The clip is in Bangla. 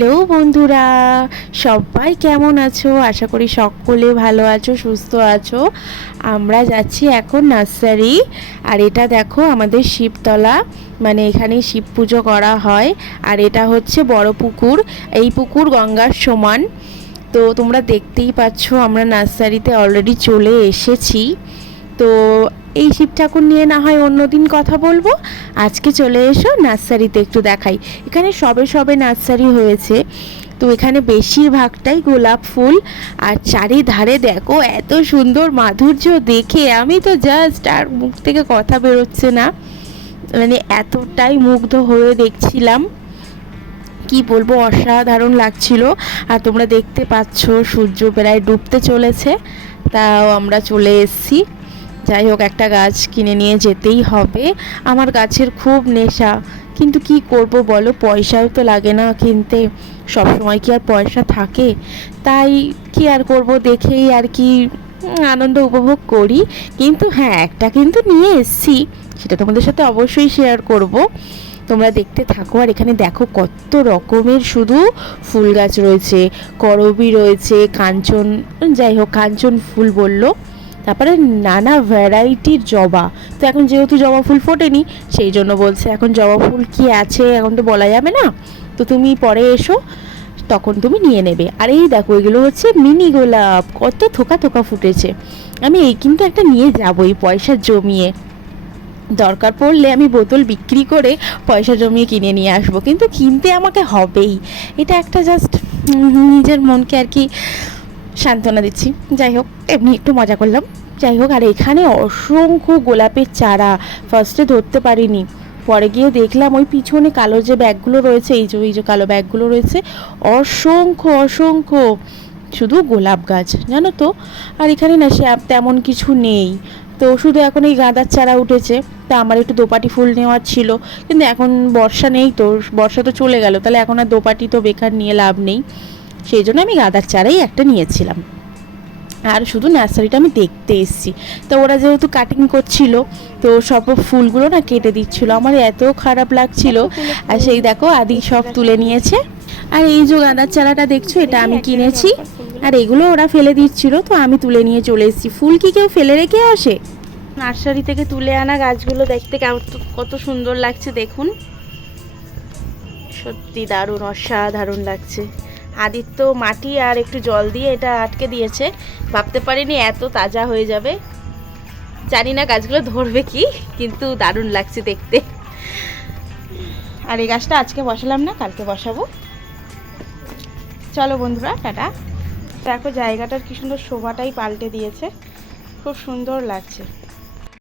হ্যালো বন্ধুরা, সবাই কেমন আছো? আশা করি সকলে ভালো আছো, সুস্থ আছো। আমরা যাচ্ছি এখন নার্সারি। আর এটা দেখো আমাদের শিবতলা, মানে এখানে শিব পুজো করা হয়। আর এটা হচ্ছে বড় পুকুর, এই পুকুর গঙ্গার সমান। তো তোমরা দেখতেই পাচ্ছ আমরা নার্সারিতে অলরেডি চলে এসেছি। তো এই শিব ঠাকুর নিয়ে না হয় অন্যদিন কথা বলবো, আজকে চলে এসো নার্সারিতে একটু দেখাই। এখানে সবে সবে নার্সারি হয়েছে, তো এখানে বেশিরভাগটাই গোলাপ ফুল। আর চারিধারে দেখো এত সুন্দর মাধুর্য, দেখে আমি তো জাস্ট আর মুখ থেকে কথা বেরোচ্ছে না, মানে এতটাই মুগ্ধ হয়ে দেখছিলাম, কি বলবো, অসাধারণ লাগছিল। আর তোমরা দেখতে পাচ্ছ সূর্য প্রায় ডুবতে চলেছে, তাও আমরা চলে এসেছি। যাই হোক, একটা গাছ কিনে নিয়ে যেতেই হবে। আমার গাছের খুব নেশা, কিন্তু কি করব বলো, পয়সাও তো লাগে না কিনতে, সব সময় কি আর পয়সা থাকে? তাই কি আর করব, দেখেই আর কি আনন্দ উপভোগ করি। কিন্তু হ্যাঁ, একটা কিন্তু নিয়ে এসেছি, সেটা তোমাদের সাথে অবশ্যই শেয়ার করব। তোমরা দেখতে থাকো। আর এখানে দেখো কত রকমের শুধু ফুল গাছ রয়েছে, করবী রয়েছে, কাঞ্চন, যাই হোক কাঞ্চন ফুল বললো, তারপরে নানা ভ্যারাইটির জবা। তো এখন যেহেতু জবা ফুল ফোটেনি, সেই জন্য বলছে এখন জবা ফুল কি আছে এখন তো বলা যাবে না, তো তুমি পরে এসো, তখন তুমি নিয়ে নেবে। আর এই দেখো, এগুলো হচ্ছে মিনি গোলাপ, কত থোকা থোকা ফুটেছে। আমি এই কিন্তু একটা নিয়ে যাবই, পয়সা জমিয়ে। দরকার পড়লে আমি বোতল বিক্রি করে পয়সা জমিয়ে কিনে নিয়ে আসবো, কিন্তু কিনতে আমাকে হবেই। এটা একটা জাস্ট নিজের মনকে আর কি সান্ত্বনা দিচ্ছি। যাই হোক, এমনি একটু মজা করলাম। যাই হোক, আর এখানে অসংখ্য গোলাপের চারা, ফার্স্টে ধরতে পারিনি, পরে গিয়ে দেখলাম ওই পিছনে কালো যে ব্যাগগুলো রয়েছে, এই যে কালো ব্যাগগুলো রয়েছে, অসংখ্য অসংখ্য শুধু গোলাপ গাছ, জানো তো। আর এখানে না সে তেমন কিছু নেই, তো শুধু এখন এই গাঁদার চারা উঠেছে। তা আমার একটু দোপাটি ফুল নেওয়ার ছিল, কিন্তু এখন বর্ষা নেই, তো বর্ষা তো চলে গেল, তাহলে এখন আর দোপাটি তো বেকার নিয়ে লাভ নেই, সেই জন্য আমি গাঁদার চারাই একটা নিয়েছিলাম। আর শুধু নার্সারিটা আমি দেখতে এসেছি। তো ওরা যেহেতু কাটিং করছিল, তো সব ফুলগুলো না কেটে দিচ্ছিল, আমার এত খারাপ লাগছিল। আর সেই দেখো আদি সব তুলে নিয়েছে। আর এই যে গাঁদার চারাটা দেখছো, এটা আমি কিনেছি, আর এগুলো ওরা ফেলে দিচ্ছিল, তো আমি তুলে নিয়ে চলে এসেছি। ফুল কি কেউ ফেলে রেখে আসে? নার্সারি থেকে তুলে আনা গাছগুলো দেখতে কত সুন্দর লাগছে দেখুন, সত্যি দারুণ, অসাধারণ লাগছে। আদিত্য মাটি আর একটু জল দিয়ে এটা আটকে দিয়েছে, ভাবতে পারিনি এত তাজা হয়ে যাবে। জানি না গাছগুলো ধরবে কি, কিন্তু দারুণ লাগছে দেখতে। আর এই গাছটা আজকে বসালাম না, কালকে বসাবো। চলো বন্ধুরা, টাটা। দেখো জায়গাটার কি সুন্দর শোভাটাই পাল্টে দিয়েছে, খুব সুন্দর লাগছে।